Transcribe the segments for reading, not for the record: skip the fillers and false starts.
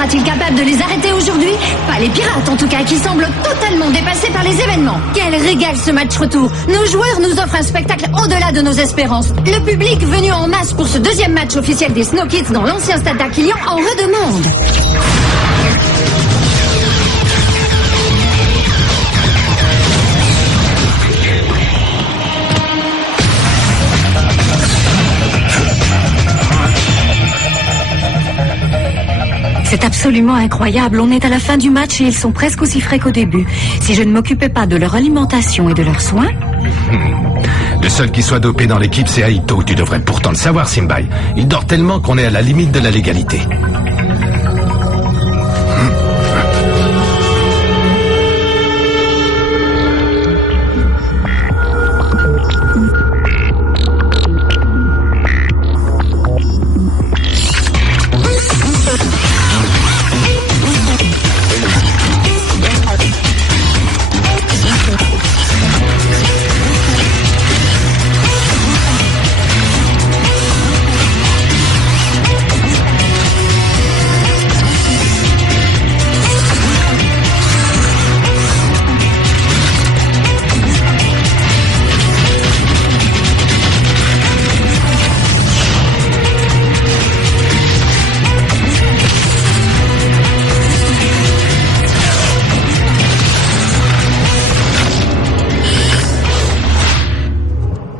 sera-t-il capable de les arrêter aujourd'hui? Pas les pirates en tout cas, qui semblent totalement dépassés par les événements. Quel régal ce match retour. Nos joueurs nous offrent un spectacle au-delà de nos espérances. Le public venu en masse pour ce deuxième match officiel des Snow Kids dans l'ancien stade d'Aquilian en redemande. C'est absolument incroyable. On est à la fin du match et ils sont presque aussi frais qu'au début. Si je ne m'occupais pas de leur alimentation et de leurs soins... Le seul qui soit dopé dans l'équipe, c'est Aito. Tu devrais pourtant le savoir, Simbai. Il dort tellement qu'on est à la limite de la légalité.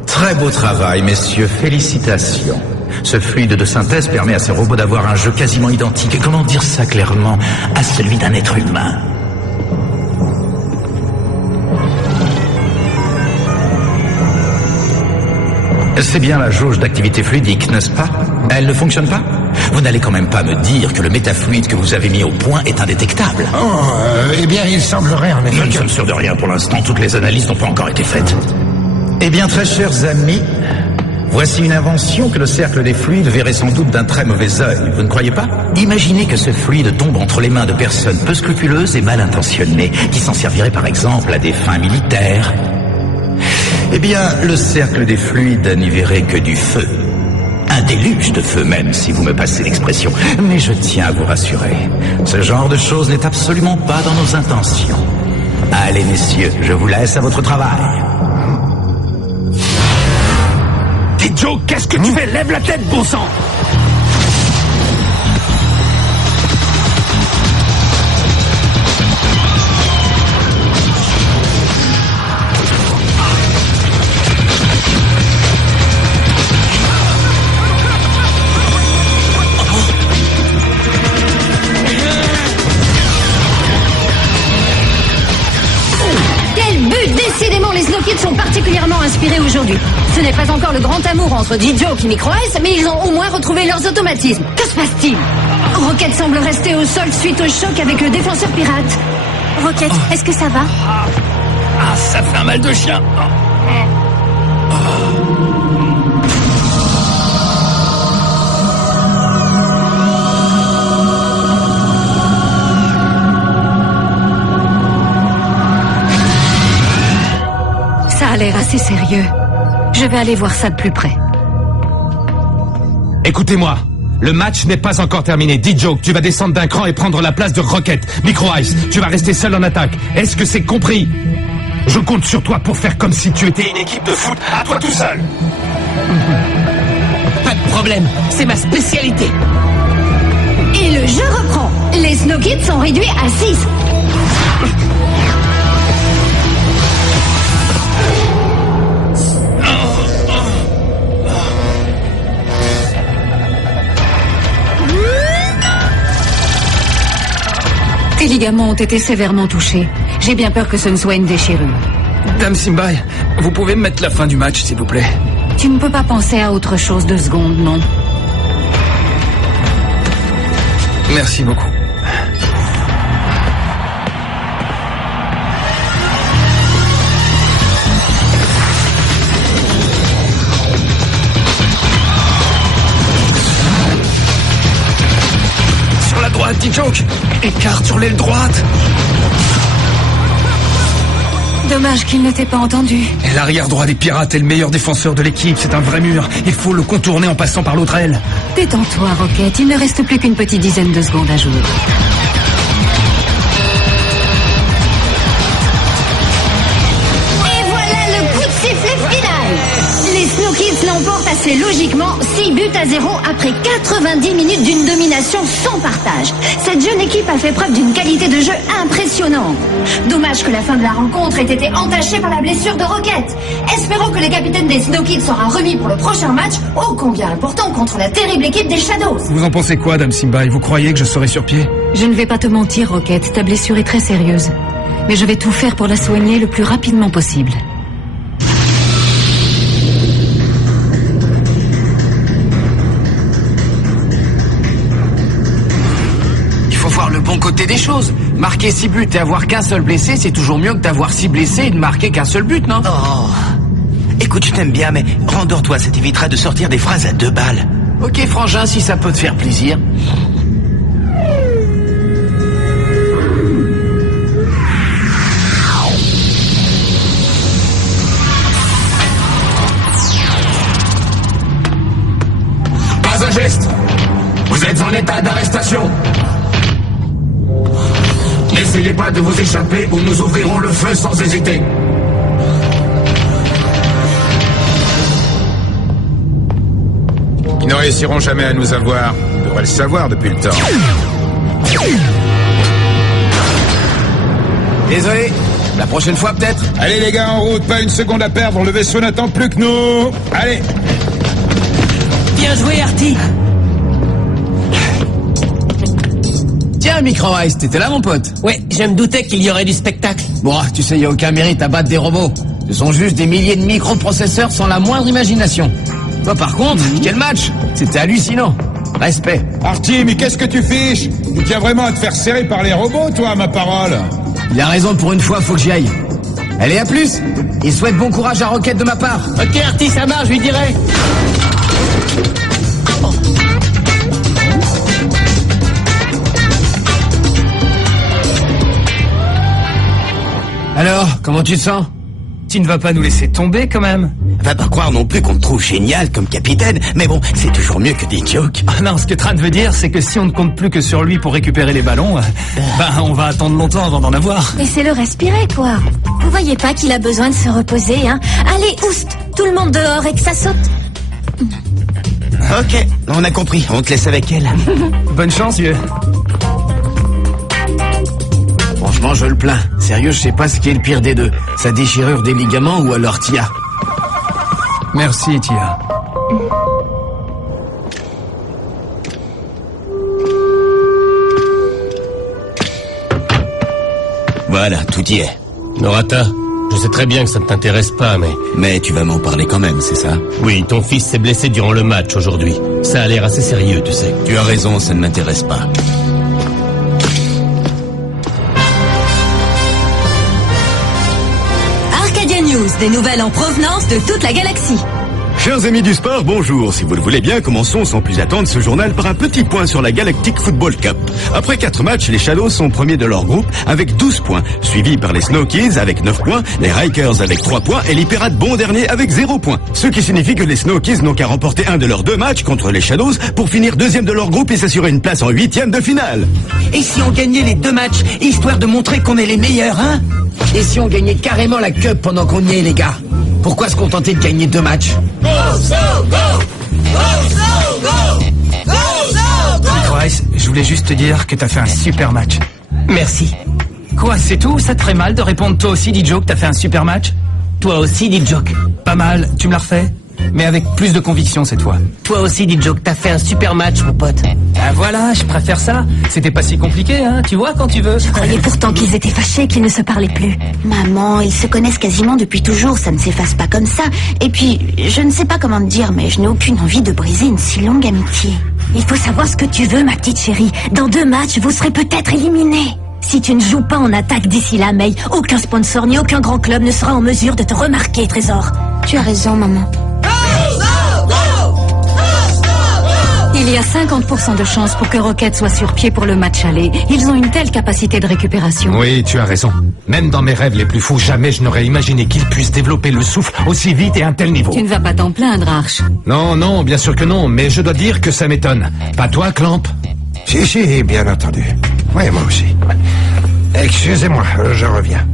Très beau travail, messieurs, félicitations. Ce fluide de synthèse permet à ces robots d'avoir un jeu quasiment identique, comment dire ça clairement, à celui d'un être humain. C'est bien la jauge d'activité fluidique, n'est-ce pas? Elle ne fonctionne pas? Vous n'allez quand même pas me dire que le métafluide que vous avez mis au point est indétectable. Eh bien, il semblerait en effet. Nous ne sommes sûrs de rien pour l'instant, toutes les analyses n'ont pas encore été faites. Eh bien, très chers amis, voici une invention que le cercle des fluides verrait sans doute d'un très mauvais œil, vous ne croyez pas? Imaginez que ce fluide tombe entre les mains de personnes peu scrupuleuses et mal intentionnées, qui s'en serviraient par exemple à des fins militaires. Eh bien, le cercle des fluides n'y verrait que du feu. Un déluge de feu même, si vous me passez l'expression. Mais je tiens à vous rassurer, ce genre de choses n'est absolument pas dans nos intentions. Allez, messieurs, je vous laisse à votre travail. Dis Joe, qu'est-ce que tu fais? Lève la tête, bon sang! Décidément, les Snow Kids sont particulièrement inspirés aujourd'hui. Ce n'est pas encore le grand amour entre D-Joke et Micro Ice, mais ils ont au moins retrouvé leurs automatismes. Que se passe-t-il? Rocket semble rester au sol suite au choc avec le défenseur pirate. Rocket, est-ce que ça va? Ah, ça fait un mal de chien. Ça a l'air assez sérieux. Je vais aller voir ça de plus près. Écoutez-moi, le match n'est pas encore terminé. D-Joke, tu vas descendre d'un cran et prendre la place de Rocket. Micro Ice, tu vas rester seul en attaque. Est-ce que c'est compris? Je compte sur toi pour faire comme si tu étais une équipe de foot, à toi tout seul. Pas de problème, c'est ma spécialité. Et le jeu reprend. Les Snow Kids sont réduits à 6. Tes ligaments ont été sévèrement touchés. J'ai bien peur que ce ne soit une déchirure. Dame Simbai, vous pouvez me mettre la fin du match, s'il vous plaît? Tu ne peux pas penser à autre chose 2 secondes, non? Merci beaucoup. Sur la droite, D-Joke. Écarte sur l'aile droite. Dommage qu'il ne t'ait pas entendu. Et l'arrière droit des Pirates est le meilleur défenseur de l'équipe, c'est un vrai mur. Il faut le contourner en passant par l'autre aile. Détends-toi, Rocket, il ne reste plus qu'une petite dizaine de secondes à jouer. Et voilà le coup de sifflet final. Les Snow Kids l'emportent assez logiquement 6-0 après 90 minutes d'une domination sans partage. Cette jeune équipe a fait preuve d'une qualité de jeu impressionnante. Dommage que la fin de la rencontre ait été entachée par la blessure de Rocket. Espérons que le capitaine des Snow Kids sera remis pour le prochain match, ô combien important contre la terrible équipe des Shadows. Vous en pensez quoi, Dame Simba? Vous croyez que je serai sur pied? Je ne vais pas te mentir, Rocket, ta blessure est très sérieuse. Mais je vais tout faire pour la soigner le plus rapidement possible. Il faut voir le bon côté des choses. Marquer 6 buts et avoir qu'un seul blessé, c'est toujours mieux que d'avoir 6 blessés et de marquer qu'un seul but, non? Oh. Écoute, je t'aime bien, mais rendors-toi, ça t'évitera de sortir des phrases à 2 balles. Ok, frangin, si ça peut te faire plaisir. Pas un geste. Vous êtes en état d'arrestation. N'essayez pas de vous échapper ou nous ouvrirons le feu sans hésiter. Ils ne réussiront jamais à nous avoir. Ils devraient le savoir depuis le temps. Désolé, la prochaine fois peut-être. Allez les gars, en route, pas une seconde à perdre. Le vaisseau n'attend plus que nous. Allez. Bien joué, Artie. Tiens, Micro Ice, t'étais là, mon pote? Ouais, je me doutais qu'il y aurait du spectacle. Bon, tu sais, y a aucun mérite à battre des robots. Ce sont juste des milliers de microprocesseurs sans la moindre imagination. Toi, par contre, quel match! C'était hallucinant. Respect. Artie, mais qu'est-ce que tu fiches? Tu tiens vraiment à te faire serrer par les robots, toi, ma parole. Il a raison, pour une fois, faut que j'y aille. Allez, à plus! Et souhaite bon courage à Rocket de ma part. Ok, Artie, ça marche, je lui dirai. Alors, comment tu te sens? Tu ne vas pas nous laisser tomber, quand même? Va pas croire non plus qu'on te trouve génial comme capitaine, mais bon, c'est toujours mieux que des jokes. Ah non, ce que Tran veut dire, c'est que si on ne compte plus que sur lui pour récupérer les ballons, on va attendre longtemps avant d'en avoir. Laissez-le respirer, quoi. Vous voyez pas qu'il a besoin de se reposer, hein? Allez, oust, tout le monde dehors et que ça saute. Ok, on a compris, on te laisse avec elle. Bonne chance, vieux. Franchement, je le plains. Sérieux, je sais pas ce qui est le pire des deux. Sa déchirure des ligaments ou alors Tia. Merci, Tia. Voilà, tout y est. Norata, je sais très bien que ça ne t'intéresse pas, mais... Mais tu vas m'en parler quand même, c'est ça? Oui, ton fils s'est blessé durant le match aujourd'hui. Ça a l'air assez sérieux, tu sais. Tu as raison, ça ne m'intéresse pas. Arcadia News, des nouvelles en provenance de toute la galaxie. Chers amis du sport, bonjour. Si vous le voulez bien, commençons sans plus attendre ce journal par un petit point sur la Galactic Football Cup. Après 4 matchs, les Shadows sont premiers de leur groupe avec 12 points, suivis par les Snow Kids avec 9 points, les Rikers avec 3 points et les Pirates bon dernier avec 0 points. Ce qui signifie que les Snow Kids n'ont qu'à remporter un de leurs 2 matchs contre les Shadows pour finir deuxième de leur groupe et s'assurer une place en 8e de finale. Et si on gagnait les 2 matchs, histoire de montrer qu'on est les meilleurs, hein? Et si on gagnait carrément la Cup pendant qu'on y est, les gars? Pourquoi se contenter de gagner 2 matchs? Micro-Ice, je voulais juste te dire que t'as fait un super match. Merci. Quoi, c'est tout? Ça te ferait mal de répondre toi aussi, Dijo, que t'as fait un super match? Toi aussi, Dijoke. Pas mal, tu me la refais? Mais avec plus de conviction cette fois. Toi aussi, Dijoke, t'as fait un super match, mon pote. Ah voilà, je préfère ça. C'était pas si compliqué, hein, tu vois, quand tu veux. Je croyais pourtant qu'ils étaient fâchés, qu'ils ne se parlaient plus. Maman, ils se connaissent quasiment depuis toujours, ça ne s'efface pas comme ça. Et puis, je ne sais pas comment te dire, mais je n'ai aucune envie de briser une si longue amitié. Il faut savoir ce que tu veux, ma petite chérie. Dans 2 matchs, vous serez peut-être éliminés. Si tu ne joues pas en attaque d'ici là, May, aucun sponsor ni aucun grand club ne sera en mesure de te remarquer, Trésor. Tu as raison, maman. Il y a 50% de chance pour que Rocket soit sur pied pour le match aller. Ils ont une telle capacité de récupération. Oui, tu as raison. Même dans mes rêves les plus fous, jamais je n'aurais imaginé qu'ils puissent développer le souffle aussi vite et à un tel niveau. Tu ne vas pas t'en plaindre, Arch. Non, non, bien sûr que non, mais je dois dire que ça m'étonne. Pas toi, Clamp? Si, bien entendu. Oui, moi aussi. Excusez-moi, je reviens.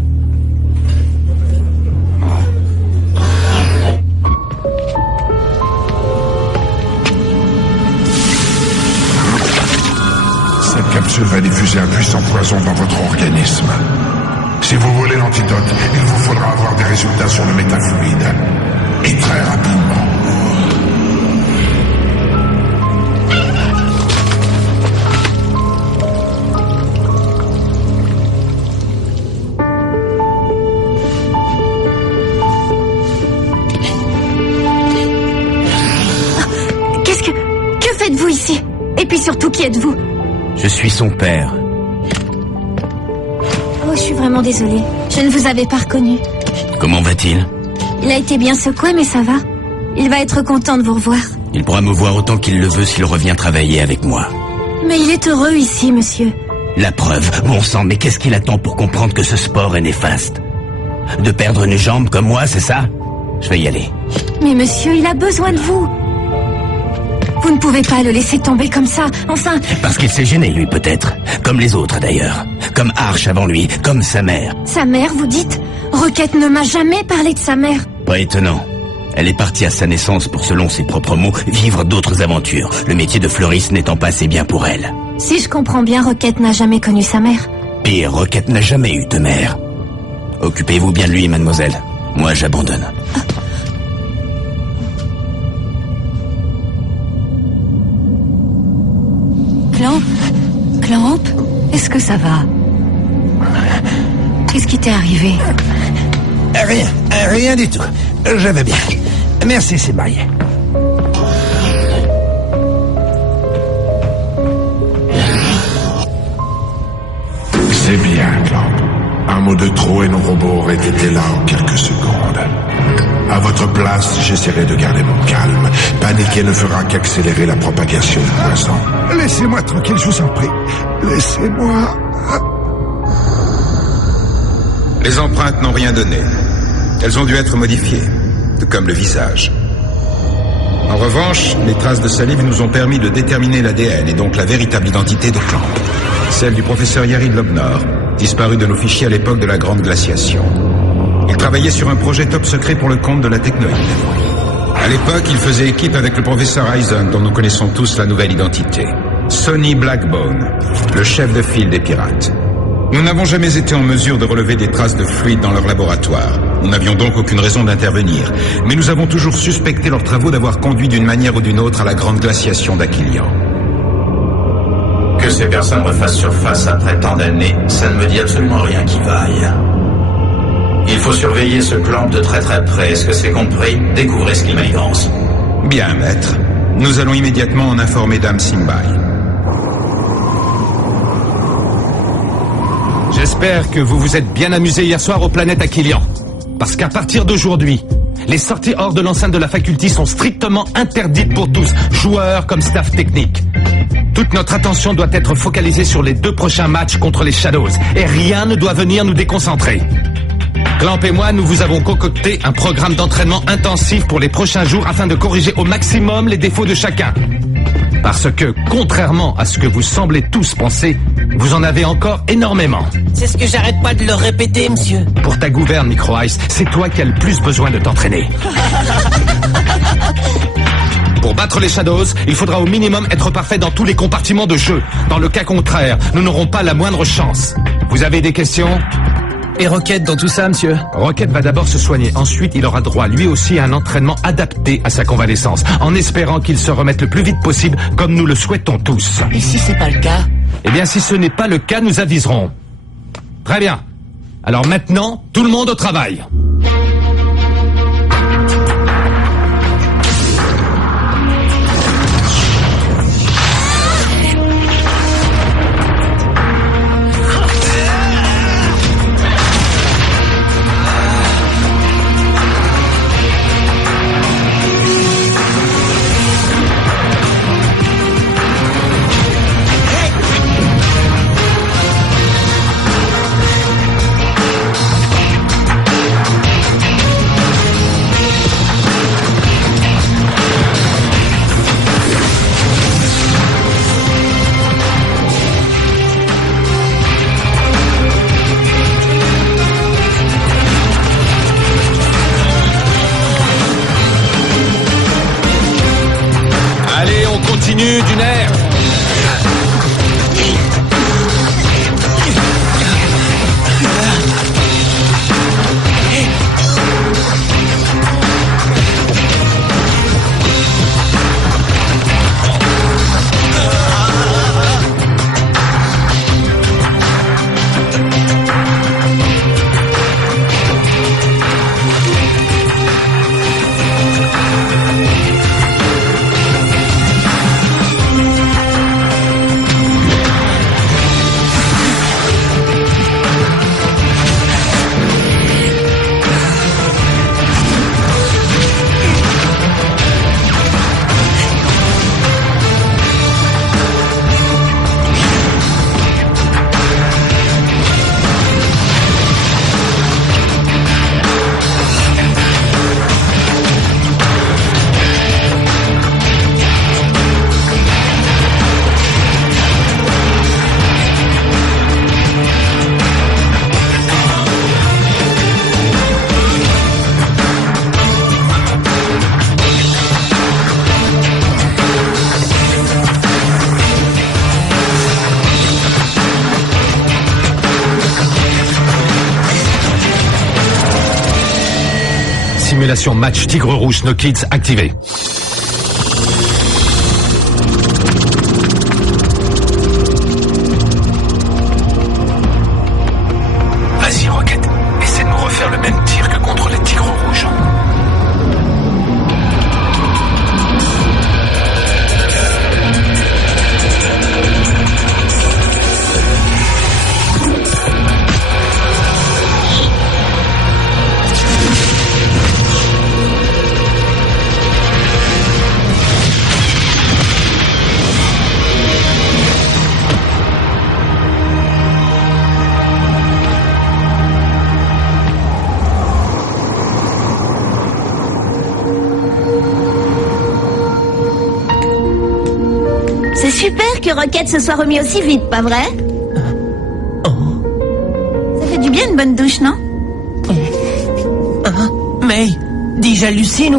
Cette capsule va diffuser un puissant poison dans votre organisme. Si vous voulez l'antidote, il vous faudra avoir des résultats sur le métafluide. Et très rapidement. Que faites-vous ici? Et puis surtout, qui êtes-vous? Je suis son père. Oh, je suis vraiment désolée. Je ne vous avais pas reconnu. Comment va-t-il? Il a été bien secoué, mais ça va. Il va être content de vous revoir. Il pourra me voir autant qu'il le veut s'il revient travailler avec moi. Mais il est heureux ici, monsieur. La preuve, bon sang, mais qu'est-ce qu'il attend pour comprendre que ce sport est néfaste? De perdre une jambe comme moi, c'est ça? Je vais y aller. Mais monsieur, il a besoin de vous. Vous ne pouvez pas le laisser tomber comme ça, enfin... Parce qu'il s'est gêné, lui, peut-être. Comme les autres, d'ailleurs. Comme Arch avant lui, comme sa mère. Sa mère, vous dites? Rocket ne m'a jamais parlé de sa mère. Pas étonnant. Elle est partie à sa naissance pour, selon ses propres mots, vivre d'autres aventures. Le métier de fleuriste n'étant pas assez bien pour elle. Si je comprends bien, Rocket n'a jamais connu sa mère. Pire, Rocket n'a jamais eu de mère. Occupez-vous bien de lui, mademoiselle. Moi, j'abandonne. Clamp, est-ce que ça va? Qu'est-ce qui t'est arrivé? Rien du tout. Je vais bien. Merci, c'est marié. C'est bien, Clamp. Un mot de trop et nos robots auraient été là en quelques secondes. À votre place, j'essaierai de garder mon calme. Paniquer ne fera qu'accélérer la propagation du poison. Laissez-moi tranquille, je vous en prie. Laissez-moi... Les empreintes n'ont rien donné. Elles ont dû être modifiées, tout comme le visage. En revanche, les traces de salive nous ont permis de déterminer l'ADN et donc la véritable identité de Clamp. Celle du professeur Yarid Lobnor, disparu de nos fichiers à l'époque de la Grande Glaciation. Il travaillait sur un projet top secret pour le compte de la Technoïde. À l'époque, il faisait équipe avec le professeur Eisen, dont nous connaissons tous la nouvelle identité. Sonny Blackbone, le chef de file des pirates. Nous n'avons jamais été en mesure de relever des traces de fluide dans leur laboratoire. Nous n'avions donc aucune raison d'intervenir. Mais nous avons toujours suspecté leurs travaux d'avoir conduit d'une manière ou d'une autre à la Grande Glaciation d'Aquilian. Que ces personnes refassent surface après tant d'années, ça ne me dit absolument rien qui vaille. Il faut surveiller ce Clamp de très très près. Est-ce que c'est compris? Découvrez ce qu'il manigance. Bien, maître. Nous allons immédiatement en informer Dame Simbai. J'espère que vous vous êtes bien amusé hier soir aux planètes Aquilian. Parce qu'à partir d'aujourd'hui, les sorties hors de l'enceinte de la faculté sont strictement interdites pour tous, joueurs comme staff technique. Toute notre attention doit être focalisée sur les 2 prochains matchs contre les Shadows, et rien ne doit venir nous déconcentrer. Clamp et moi, nous vous avons concocté un programme d'entraînement intensif pour les prochains jours afin de corriger au maximum les défauts de chacun. Parce que, contrairement à ce que vous semblez tous penser, vous en avez encore énormément. C'est ce que j'arrête pas de leur répéter, monsieur. Pour ta gouverne, Micro Ice, c'est toi qui as le plus besoin de t'entraîner. Pour battre les Shadows, il faudra au minimum être parfait dans tous les compartiments de jeu. Dans le cas contraire, nous n'aurons pas la moindre chance. Vous avez des questions ? Et Rocket dans tout ça, monsieur? Rocket va d'abord se soigner. Ensuite, il aura droit lui aussi à un entraînement adapté à sa convalescence, en espérant qu'il se remette le plus vite possible, comme nous le souhaitons tous. Et si c'est pas le cas? Eh bien, si ce n'est pas le cas, nous aviserons. Très bien. Alors maintenant, tout le monde au travail. continue d'une aire. Simulation match Tigre Rouge Snow Kids activée. Vas-y Rocket, essaie de nous refaire le même tir que contre les Tigres Rouges. C'est super que Rocket se soit remis aussi vite, pas vrai? Ça fait du bien une bonne douche, non? May, dis j'hallucine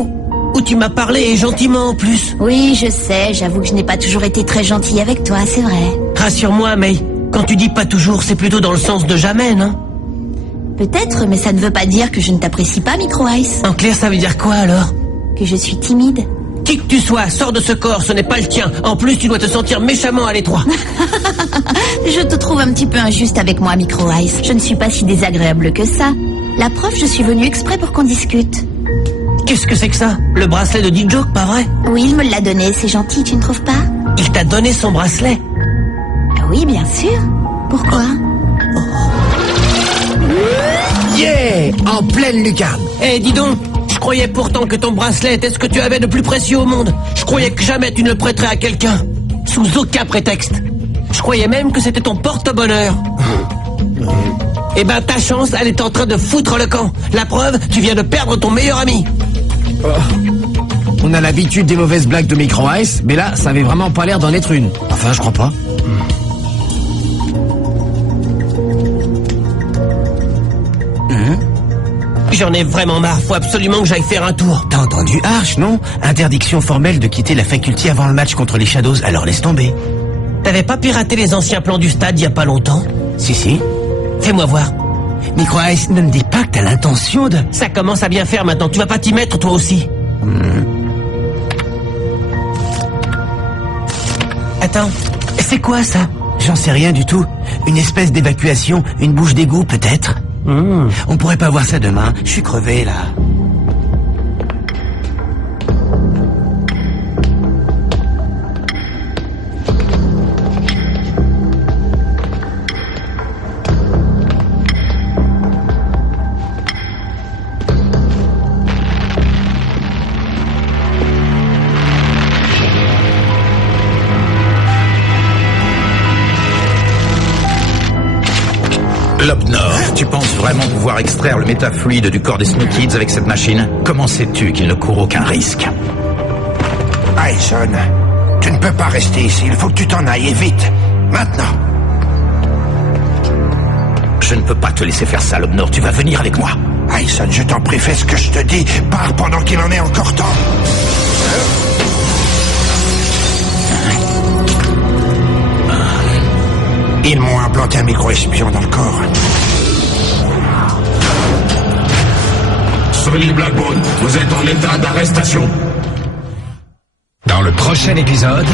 ou tu m'as parlé gentiment en plus? Oui, je sais, j'avoue que je n'ai pas toujours été très gentille avec toi, c'est vrai. Rassure-moi, May, quand tu dis pas toujours, c'est plutôt dans le sens de jamais, non? Peut-être, mais ça ne veut pas dire que je ne t'apprécie pas, Micro Ice. En clair, ça veut dire quoi alors? Que je suis timide. Qui que tu sois, sors de ce corps, ce n'est pas le tien. En plus, tu dois te sentir méchamment à l'étroit. Je te trouve un petit peu injuste avec moi, Micro Ice. Je ne suis pas si désagréable que ça. La preuve, je suis venue exprès pour qu'on discute. Qu'est-ce que c'est que ça? Le bracelet de D-Joke, pas vrai? Oui, il me l'a donné, c'est gentil, tu ne trouves pas? Il t'a donné son bracelet? Oui, bien sûr. Pourquoi? Yeah! En pleine lucarne. Eh, dis donc, je croyais pourtant que ton bracelet était ce que tu avais de plus précieux au monde. Je croyais que jamais tu ne le prêterais à quelqu'un. Sous aucun prétexte. Je croyais même que c'était ton porte-bonheur. Eh ben, ta chance, elle est en train de foutre le camp. La preuve, tu viens de perdre ton meilleur ami. On a l'habitude des mauvaises blagues de Micro Ice, mais là, ça avait vraiment pas l'air d'en être une. Enfin, je crois pas. J'en ai vraiment marre, faut absolument que j'aille faire un tour. T'as entendu Arch, non? Interdiction formelle de quitter la faculté avant le match contre les Shadows, alors laisse tomber. T'avais pas piraté les anciens plans du stade il y a pas longtemps? Si. Fais-moi voir. Micro Ice, ne me dis pas que t'as l'intention de... Ça commence à bien faire maintenant, tu vas pas t'y mettre toi aussi. Attends, c'est quoi ça? J'en sais rien du tout. Une espèce d'évacuation, une bouche d'égout peut-être. On pourrait pas voir ça demain, je suis crevé là. Lobnor, tu penses vraiment pouvoir extraire le métafluide du corps des Snow Kids avec cette machine? Comment sais-tu qu'il ne court aucun risque? Hyson, tu ne peux pas rester ici, il faut que tu t'en ailles, et vite. Maintenant. Je ne peux pas te laisser faire ça, Lobnor, tu vas venir avec moi. Hyson, je t'en prie, fais ce que je te dis. Pars pendant qu'il en est encore temps. Ils m'ont implanté un micro-espion dans le corps. Solid Blackbone, vous êtes en état d'arrestation. Dans le prochain épisode...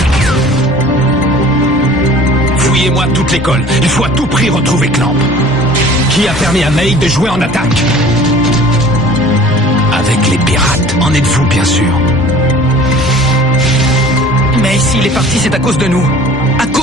Fouillez-moi toute l'école. Il faut à tout prix retrouver Clamp. Qui a permis à May de jouer en attaque? Avec les pirates. En êtes-vous, bien sûr? Mais s'il est parti, c'est à cause de nous. À cause